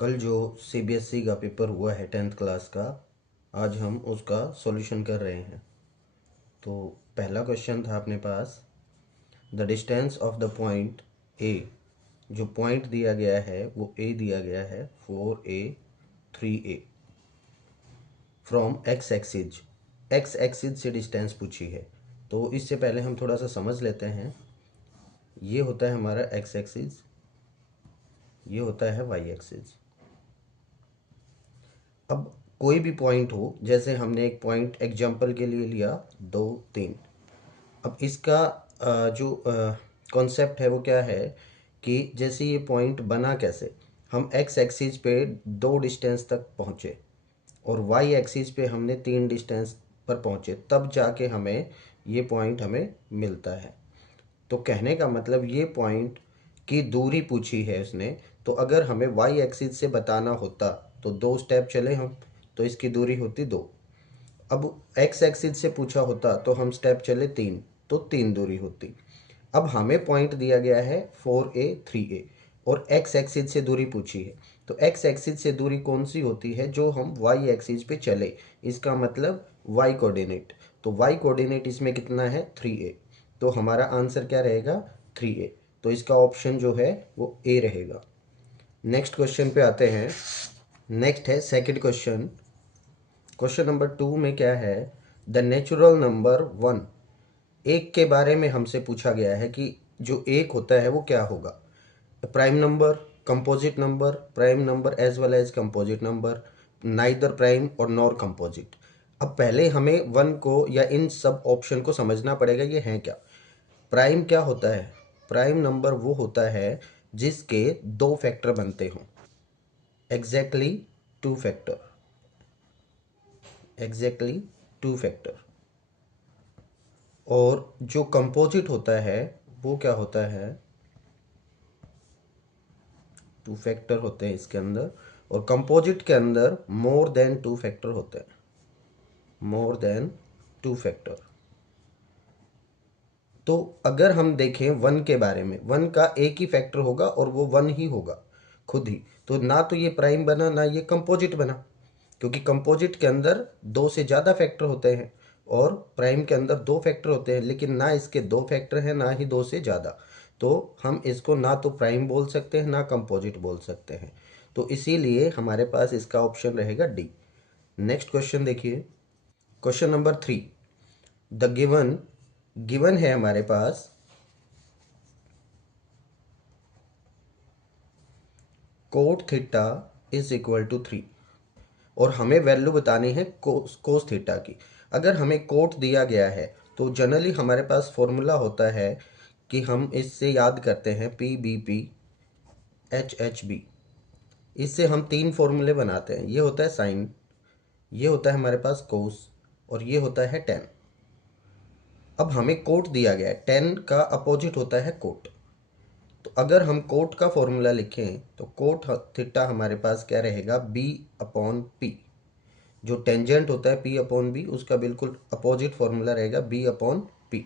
कल जो सीबीएसई का पेपर हुआ है 10th क्लास का, आज हम उसका सॉल्यूशन कर रहे हैं। तो पहला क्वेश्चन था अपने पास, the distance of the point A. जो पॉइंट दिया गया है वो ए दिया गया है 4a 3a from x axis से डिस्टेंस पूछी है। तो इससे पहले हम थोड़ा सा समझ लेते हैं। ये होता है हमारा एक्स एक्सिज, ये होता है वाई एक्सिज। अब कोई भी पॉइंट हो, जैसे हमने एक पॉइंट एग्जांपल के लिए लिया 2 3। अब इसका जो कॉन्सेप्ट है वो क्या है कि जैसे ये पॉइंट बना कैसे, हम एक्स एक्सिस पे 2 डिस्टेंस तक पहुँचे और वाई एक्सिस पे हमने 3 डिस्टेंस पर पहुँचे, तब जाके हमें ये पॉइंट हमें मिलता है। तो कहने का मतलब ये पॉइंट की दूरी पूछी है उसने। तो अगर हमें वाई एक्सिस से बताना होता तो 2 स्टेप चले हम, तो इसकी दूरी होती 2। अब एक्स एक्सिस से पूछा होता तो हम स्टेप चले 3, तो 3 दूरी होती। अब हमें पॉइंट दिया गया है 4a 3a और एक्स एक्सिस से दूरी पूछी है। तो एक्स एक्सिस से दूरी कौन सी होती है, जो हम वाई एक्सिस पे चले, इसका मतलब वाई कोऑर्डिनेट। तो वाई कोऑर्डिनेट इसमें कितना है 3a। तो हमारा आंसर क्या रहेगा 3a। तो इसका ऑप्शन जो है वो ए रहेगा। नेक्स्ट क्वेश्चन पे आते हैं। नेक्स्ट है सेकंड क्वेश्चन। क्वेश्चन नंबर 2 में क्या है, द नेचुरल नंबर 1। एक के बारे में हमसे पूछा गया है कि जो एक होता है वो क्या होगा। Prime number, composite number, prime number as well as composite number, neither prime और नॉर कंपोजिट। अब पहले हमें वन को या इन सब ऑप्शन को समझना पड़ेगा, ये हैं क्या। प्राइम क्या होता है, प्राइम नंबर वो होता है जिसके 2 फैक्टर बनते हों। Exactly 2 factor, exactly 2 factor. और जो कंपोजिट होता है वो क्या होता है, 2 फैक्टर होते हैं इसके अंदर, और कंपोजिट के अंदर मोर देन 2 फैक्टर होते हैं, मोर देन 2 फैक्टर। तो अगर हम देखें वन के बारे में, वन का एक ही फैक्टर होगा और वो वन ही होगा खुद ही। तो ना तो ये प्राइम बना ना ये कंपोजिट बना, क्योंकि कंपोजिट के अंदर 2 से ज़्यादा फैक्टर होते हैं और प्राइम के अंदर 2 फैक्टर होते हैं, लेकिन ना इसके 2 फैक्टर हैं ना ही 2 से ज़्यादा। तो हम इसको ना तो प्राइम बोल सकते हैं ना कंपोजिट बोल सकते हैं। तो इसीलिए हमारे पास इसका ऑप्शन रहेगा डी। नेक्स्ट क्वेश्चन देखिए, question number 3। The given, given है हमारे पास cot theta is equal to 3 और हमें वैल्यू बतानी है कोस थीटा की। अगर हमें कोट दिया गया है तो जनरली हमारे पास फॉर्मूला होता है कि हम इससे याद करते हैं P B P H H B. इससे हम 3 फॉर्मूले बनाते हैं। ये होता है साइन, ये होता है हमारे पास कोस और ये होता है टेन। अब हमें कोट दिया गया है, टेन का अपोजिट होता है कोट। तो अगर हम कोट का फॉर्मूला लिखें तो कोट थीटा हमारे पास क्या रहेगा, बी अपॉन पी। जो टेंजेंट होता है पी अपॉन बी, उसका बिल्कुल अपोजिट फॉर्मूला रहेगा बी अपॉन पी।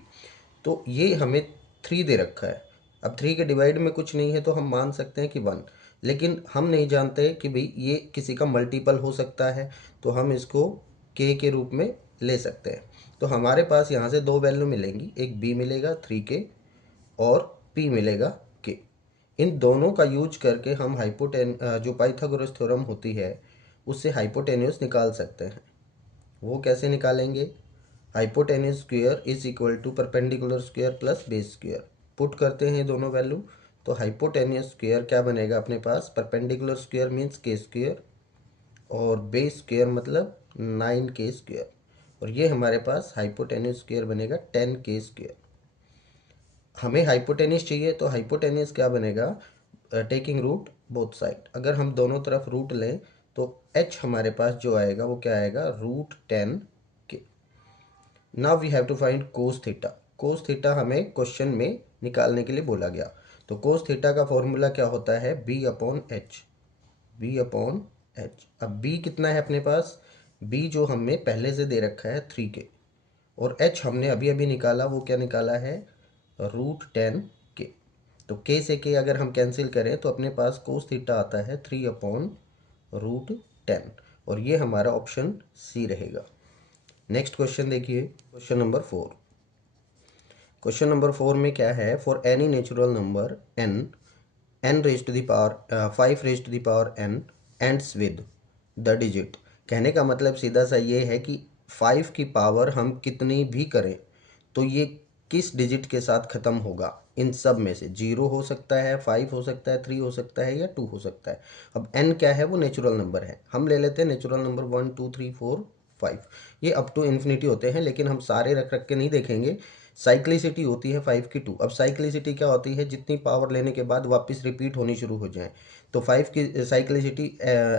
तो ये हमें 3 दे रखा है। अब 3 के डिवाइड में कुछ नहीं है तो हम मान सकते हैं कि 1, लेकिन हम नहीं जानते कि भाई ये किसी का मल्टीपल हो सकता है, तो हम इसको के रूप में ले सकते हैं। तो हमारे पास यहाँ से 2 वैल्यू मिलेंगी, एक बी मिलेगा 3k और पी मिलेगा के। इन दोनों का यूज करके हम जो पाइथागोरस थ्योरम होती है उससे हाइपोटेन्यूस निकाल सकते हैं। वो कैसे निकालेंगे, hypotenuse square is equal to perpendicular square plus base square. Put करते हैं दोनों वैल्यू, तो हाइपोटेन्यूस स्क्वायर क्या बनेगा अपने पास, परपेंडिकुलर स्क्वायर मीन्स के स्क्वायर और बेस स्क्वायर मतलब 9k स्क्वायर। और ये हमारे पास हाइपोटेन्यूस स्क्वायर बनेगा 10k स्क्वायर। हमें हाइपोटेन्यूस चाहिए तो हाइपोटेन्यूस क्या बनेगा, टेकिंग रूट बोथ साइड। अगर हम दोनों तरफ रूट लें तो h हमारे पास जो आएगा वो क्या आएगा, √10k। Now we have to find cos theta. Cos theta हमें क्वेश्चन में निकालने के लिए बोला गया। तो कोस थीटा का फॉर्मूला क्या होता है, B upon H, B upon H. अब b कितना है अपने पास, b जो हमें पहले से दे रखा है 3k और h हमने अभी अभी निकाला, वो क्या निकाला है, √10k। तो k से k अगर हम कैंसिल करें तो अपने पास कोस थीटा आता है 3 अपॉन √10 और ये हमारा ऑप्शन सी रहेगा। नेक्स्ट क्वेश्चन देखिए, क्वेश्चन नंबर 4। क्वेश्चन नंबर 4 में क्या है, for any natural number n raise to the power 5 raise to the power n ends with the digit. कहने का मतलब सीधा सा ये है कि 5 की पावर हम कितनी भी करें तो ये किस डिजिट के साथ ख़त्म होगा। इन सब में से 0 हो सकता है, 5 हो सकता है, 3 हो सकता है या 2 हो सकता है। अब n क्या है, वो नेचुरल नंबर है। हम ले लेते हैं नेचुरल नंबर 1 2 3 4 5, ये अप टू इन्फिनिटी होते हैं, लेकिन हम सारे रख रख के नहीं देखेंगे। साइक्लिसिटी होती है 5 की 2। अब साइक्लिसिटी क्या होती है, जितनी पावर लेने के बाद वापस रिपीट होनी शुरू हो जाए। तो 5 की साइक्लिसिटी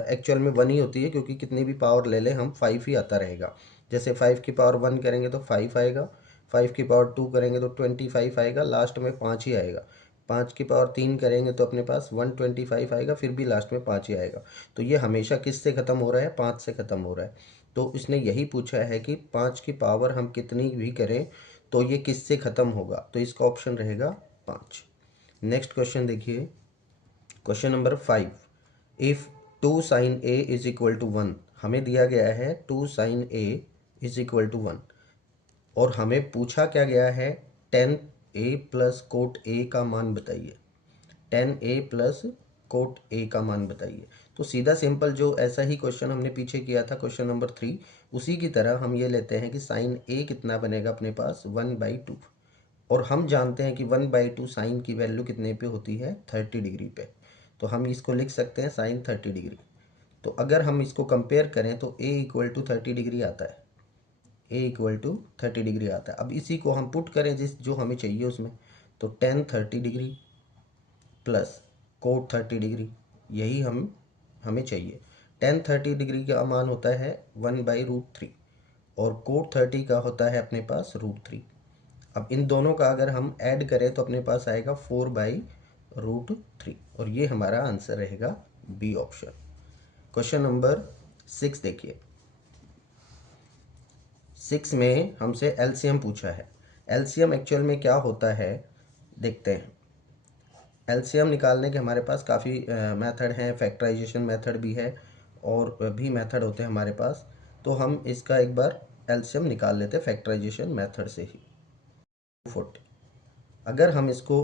एक्चुअल में 1 ही होती है, क्योंकि कितनी भी पावर ले लें हम 5 ही आता रहेगा। जैसे 5 की पावर 1 करेंगे तो 5 आएगा, 5 की पावर 2 करेंगे तो 25 आएगा, लास्ट में 5 ही आएगा। 5 की पावर 3 करेंगे तो अपने पास 125 आएगा, फिर भी लास्ट में 5 ही आएगा। तो ये हमेशा किस से ख़त्म हो रहा है, 5 से ख़त्म हो रहा है। तो इसने यही पूछा है कि 5 की पावर हम कितनी भी करें तो ये किससे ख़त्म होगा, तो इसका ऑप्शन रहेगा 5। नेक्स्ट क्वेश्चन देखिए, question number 5। If 2 sin a is equal to 1, हमें दिया गया है 2 sin a is equal to 1 और हमें पूछा क्या गया है, tan a plus cot a का मान बताइए। tan a plus cot a का मान बताइए। तो सीधा सिंपल जो ऐसा ही क्वेश्चन हमने पीछे किया था क्वेश्चन नंबर 3, उसी की तरह हम ये लेते हैं कि साइन a कितना बनेगा अपने पास 1/2, और हम जानते हैं कि 1/2 साइन की वैल्यू कितने पे होती है, 30 डिग्री पे। तो हम इसको लिख सकते हैं साइन 30 डिग्री। तो अगर हम इसको कंपेयर करें तो a इक्वल टू 30 डिग्री आता है, a इक्वल टू 30 डिग्री आता है। अब इसी को हम पुट करें जिस जो हमें चाहिए उसमें, तो tan 30 degree plus coat 30 degree, यही हमें चाहिए। tan 30 डिग्री का मान होता है 1/√3 और कोट 30 का होता है अपने पास √3। अब इन दोनों का अगर हम ऐड करें तो अपने पास आएगा 4/√3 और ये हमारा आंसर रहेगा बी ऑप्शन। क्वेश्चन नंबर 6 देखिए, 6 में हमसे एलसीएम पूछा है। एलसीएम एक्चुअल में क्या होता है देखते हैं। एलसीएम निकालने के हमारे पास काफ़ी मेथड हैं, फैक्टराइजेशन मेथड भी है और भी मेथड होते हैं हमारे पास। तो हम इसका एक बार एलसीएम निकाल लेते हैं फैक्टराइजेशन मेथड से ही। 240, अगर हम इसको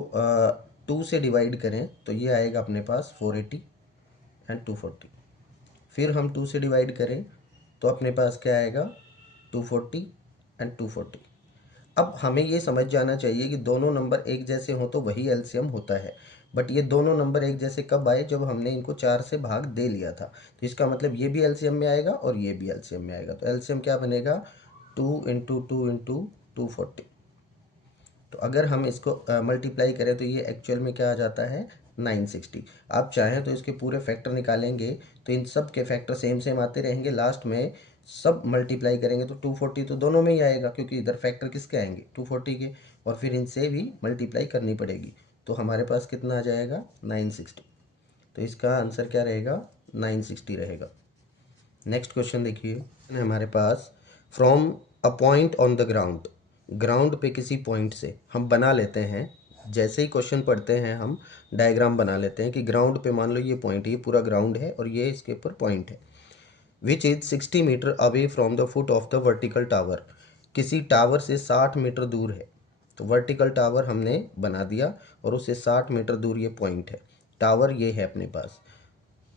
2 से डिवाइड करें तो ये आएगा अपने पास 480 एंड 240। फिर हम 2 से डिवाइड करें तो अपने पास क्या आएगा 240 एंड 240। अब हमें ये समझ जाना चाहिए कि दोनों नंबर एक जैसे हों तो वही एलसीएम होता है। बट ये दोनों नंबर एक जैसे कब आए, जब हमने इनको 4 से भाग दे लिया था। तो इसका मतलब ये भी एलसीएम में आएगा और ये भी एलसीएम में आएगा। तो एलसीएम क्या बनेगा 2 इंटू 2 इंटू 240। तो अगर हम इसको मल्टीप्लाई करें तो ये एक्चुअल में क्या आ जाता है 960। आप चाहें तो इसके पूरे फैक्टर निकालेंगे तो इन सब के फैक्टर सेम सेम आते रहेंगे, लास्ट में सब मल्टीप्लाई करेंगे तो 240 तो दोनों में ही आएगा, क्योंकि इधर फैक्टर किसके आएंगे 240 के, और फिर इनसे भी मल्टीप्लाई करनी पड़ेगी। तो हमारे पास कितना आ जाएगा 960। तो इसका आंसर क्या रहेगा 960 रहेगा। नेक्स्ट क्वेश्चन देखिए, हमारे पास from a point on the ground, ground पे किसी पॉइंट से हम बना लेते हैं। जैसे ही क्वेश्चन पढ़ते हैं हम डायग्राम बना लेते हैं कि ग्राउंड पे मान लो ये पॉइंट, ये पूरा ग्राउंड है और ये इसके ऊपर पॉइंट है। Which is 60 metre away from the foot of the vertical tower, किसी टावर से 60 मीटर दूर है। तो वर्टिकल टावर हमने बना दिया और उससे 60 मीटर दूर ये पॉइंट है, टावर ये है अपने पास।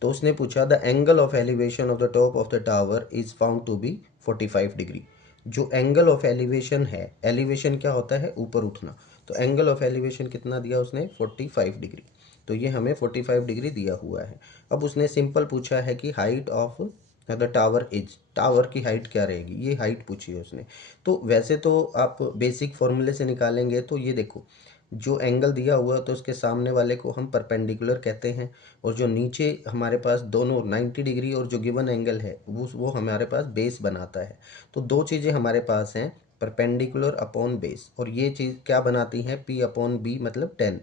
तो उसने पूछा the angle of elevation of the top of the tower is found to be 45 degree. जो एंगल ऑफ एलिवेशन है, एलिवेशन क्या होता है ऊपर उठना, तो एंगल ऑफ एलिवेशन कितना दिया उसने 45 डिग्री। तो ये हमें 45 डिग्री दिया हुआ है। अब उसने सिंपल पूछा है कि height of the tower is, tower की हाइट क्या रहेगी, ये हाइट पूछी है उसने। तो वैसे तो आप बेसिक फॉर्मूले से निकालेंगे तो ये देखो, जो एंगल दिया हुआ है तो उसके सामने वाले को हम परपेंडिकुलर कहते हैं, और जो नीचे हमारे पास दोनों 90 डिग्री और जो गिवन एंगल है वो हमारे पास बेस बनाता है। तो दो चीज़ें हमारे पास हैं, परपेंडिकुलर अपॉन बेस, और ये चीज़ क्या बनाती है P अपॉन बी मतलब 10,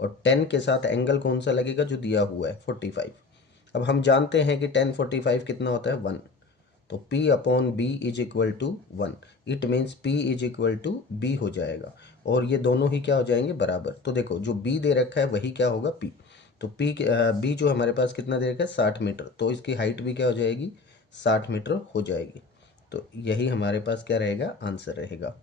और 10 के साथ एंगल कौन सा लगेगा जो दिया हुआ है 45। अब हम जानते हैं कि 10 45 कितना होता है 1, तो P upon B is equal to 1। It means P is equal to B हो जाएगा, और ये दोनों ही क्या हो जाएंगे बराबर। तो देखो जो B दे रखा है वही क्या होगा P। तो बी जो हमारे पास कितना दे रखा है 60 मीटर, तो इसकी हाइट भी क्या हो जाएगी 60 मीटर हो जाएगी। तो यही हमारे पास क्या रहेगा आंसर रहेगा,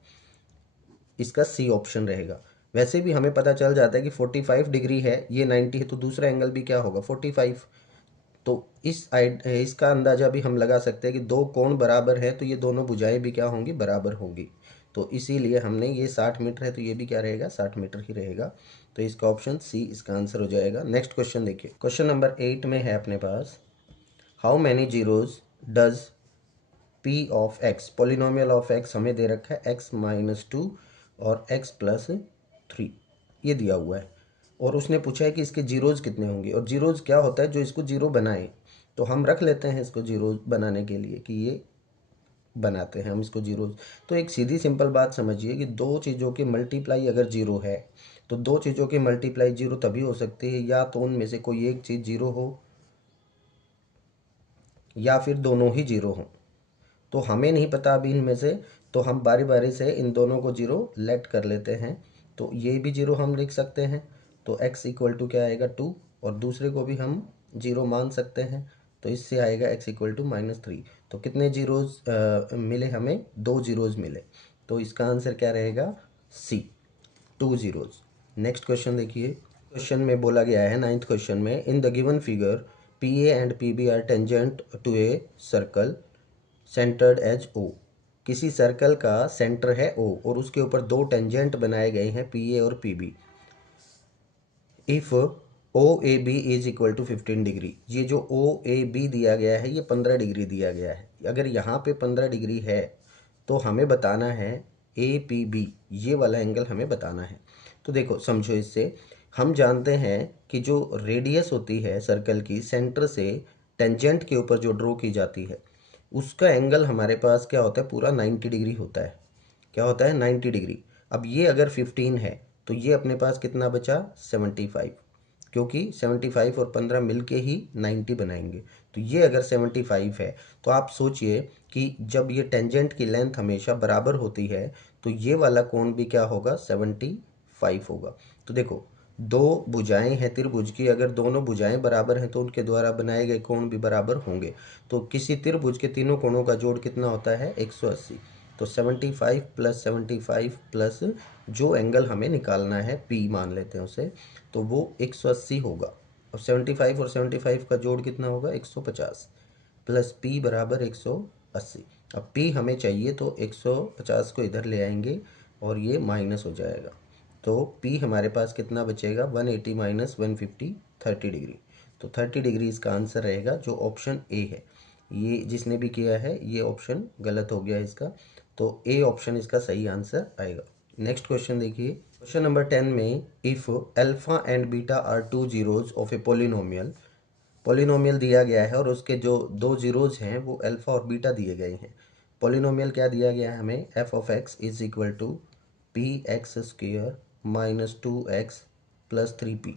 इसका सी ऑप्शन रहेगा। वैसे भी हमें पता चल जाता है कि 45 डिग्री है, ये 90 है, तो दूसरा एंगल भी क्या होगा 45। तो इसका अंदाजा भी हम लगा सकते हैं कि दो कोण बराबर है तो ये दोनों भुजाएं भी क्या होंगी बराबर होंगी। तो इसीलिए हमने ये 60 मीटर है तो ये भी क्या रहेगा 60 मीटर ही रहेगा। तो इसका ऑप्शन सी इसका आंसर हो जाएगा। नेक्स्ट क्वेश्चन देखिए, क्वेश्चन नंबर 8 में है अपने पास, how many zeros does P of x, polynomial of x हमें दे रखा है x-2 और x+3 ये दिया हुआ है, और उसने पूछा है कि इसके जीरोज कितने होंगे। और जीरोज क्या होता है जो इसको जीरो बनाए, तो हम रख लेते हैं इसको जीरो बनाने के लिए कि ये बनाते हैं हम इसको जीरोज। तो एक सीधी सिंपल बात समझिए कि दो चीज़ों की मल्टीप्लाई अगर जीरो है तो दो चीज़ों की मल्टीप्लाई जीरो तभी हो सकती है या तो उनमें से कोई एक चीज़ जीरो हो या फिर दोनों ही जीरो हों। तो हमें नहीं पता अभी इनमें से, तो हम बारी बारी से इन दोनों को जीरो लेट कर लेते हैं। तो ये भी जीरो हम लिख सकते हैं, तो x इक्वल टू क्या आएगा 2, और दूसरे को भी हम जीरो मान सकते हैं, तो इससे आएगा x इक्वल टू -3। तो कितने जीरोज मिले हमें, दो जीरोज मिले। तो इसका आंसर क्या रहेगा सी, 2 जीरोज। नेक्स्ट क्वेश्चन देखिए, क्वेश्चन में बोला गया है 9th क्वेश्चन में, in the given figure P A and P B are tangent to a circle centred as O. किसी सर्कल का सेंटर है ओ और उसके ऊपर दो टेंजेंट बनाए गए हैं पी ए और P B. If O A B is equal to 15 degree, ये जो ओ ए बी दिया गया है ये 15 डिग्री दिया गया है। अगर यहाँ पे 15 डिग्री है तो हमें बताना है ए पी बी, ये वाला एंगल हमें बताना है। तो देखो समझो, इससे हम जानते हैं कि जो रेडियस होती है सर्कल की सेंटर से टेंजेंट के ऊपर जो ड्रॉ की जाती है उसका एंगल हमारे पास क्या होता है पूरा 90 डिग्री होता है। क्या होता है 90 डिग्री। अब ये अगर 15 है तो ये अपने पास कितना बचा 75, क्योंकि 75 और 15 मिलके ही 90 बनाएंगे। तो ये अगर 75 है तो आप सोचिए कि जब ये टेंजेंट की लेंथ हमेशा बराबर होती है तो ये वाला कोण भी क्या होगा 75 होगा। तो देखो दो भुजाएं हैं त्रिभुज की, अगर दोनों भुजाएं बराबर हैं तो उनके द्वारा बनाए गए कोण भी बराबर होंगे। तो किसी त्रिभुज के तीनों कोणों का जोड़ कितना होता है 180। तो 75 प्लस 75 प्लस जो एंगल हमें निकालना है पी मान लेते हैं उसे, तो वो 180 होगा। अब 75 और 75 का जोड़ कितना होगा 150 प्लस पी बराबर 180। अब पी हमें चाहिए तो 150 को इधर ले आएंगे और ये माइनस हो जाएगा। तो पी हमारे पास कितना बचेगा 180 माइनस 150, 30 डिग्री। तो 30 डिग्री इसका आंसर रहेगा, जो ऑप्शन ए है। ये जिसने भी किया है ये ऑप्शन गलत हो गया इसका, तो ए ऑप्शन इसका सही आंसर आएगा। नेक्स्ट क्वेश्चन देखिए, क्वेश्चन नंबर 10 में, if alpha and beta are two zeros of a polynomial, polynomial दिया गया है और उसके जो दो जीरोज हैं वो अल्फा और बीटा दिए गए हैं। पोलिनोमियल क्या दिया गया है हमें, F of X is equal to P X square minus 2x plus 3p,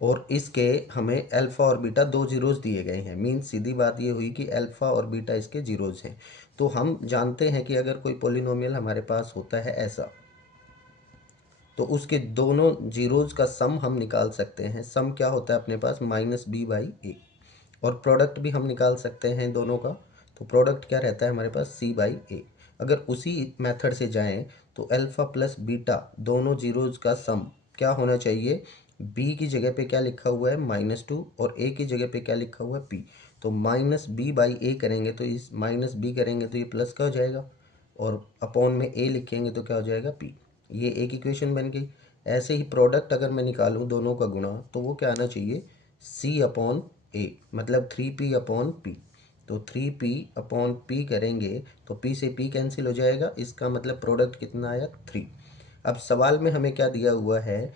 और इसके हमें अल्फ़ा और बीटा दो जीरोज दिए गए हैं। मीन्स सीधी बात ये हुई कि अल्फ़ा और बीटा इसके जीरोज हैं। तो हम जानते हैं कि अगर कोई पोलिनोमियल हमारे पास होता है ऐसा, तो उसके दोनों जीरोज का सम हम निकाल सकते हैं। सम क्या होता है अपने पास -b/a, और प्रोडक्ट भी हम निकाल सकते हैं दोनों का। तो प्रोडक्ट क्या रहता है हमारे पास c/a। अगर उसी मेथड से जाएं तो अल्फ़ा प्लस बीटा दोनों जीरोज का सम क्या होना चाहिए, b की जगह पे क्या लिखा हुआ है -2 और a की जगह पे क्या लिखा हुआ है p। तो -b/a करेंगे तो इस -b करेंगे तो ये प्लस का हो जाएगा, और अपॉन में a लिखेंगे तो क्या हो जाएगा p। ये एक इक्वेशन बन गई। ऐसे ही प्रोडक्ट अगर मैं निकालूं दोनों का गुणा तो वो क्या आना चाहिए c/a, मतलब 3p/p। तो 3p/p करेंगे तो p से p कैंसिल हो जाएगा, इसका मतलब प्रोडक्ट कितना आया 3। अब सवाल में हमें क्या दिया हुआ है,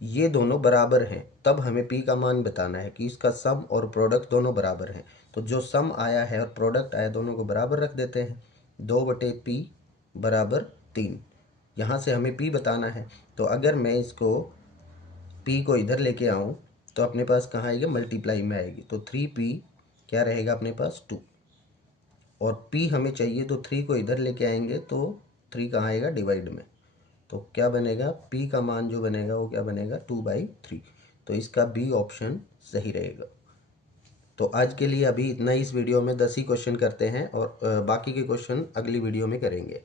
ये दोनों बराबर हैं, तब हमें p का मान बताना है कि इसका सम और प्रोडक्ट दोनों बराबर हैं। तो जो सम आया है और प्रोडक्ट आया दोनों को बराबर रख देते हैं, 2/p बराबर 3। यहाँ से हमें p बताना है। तो अगर मैं इसको p को इधर लेके आऊँ तो अपने पास कहाँ आएगी, मल्टीप्लाई में आएगी। तो 3p क्या रहेगा अपने पास 2, और p हमें चाहिए तो 3 को इधर लेके आएंगे तो 3 कहाँ आएगा डिवाइड में। तो क्या बनेगा, p का मान जो बनेगा वो क्या बनेगा 2/3। तो इसका बी ऑप्शन सही रहेगा। तो आज के लिए अभी इतना ही। इस वीडियो में 10 ही क्वेश्चन करते हैं और बाकी के क्वेश्चन अगली वीडियो में करेंगे।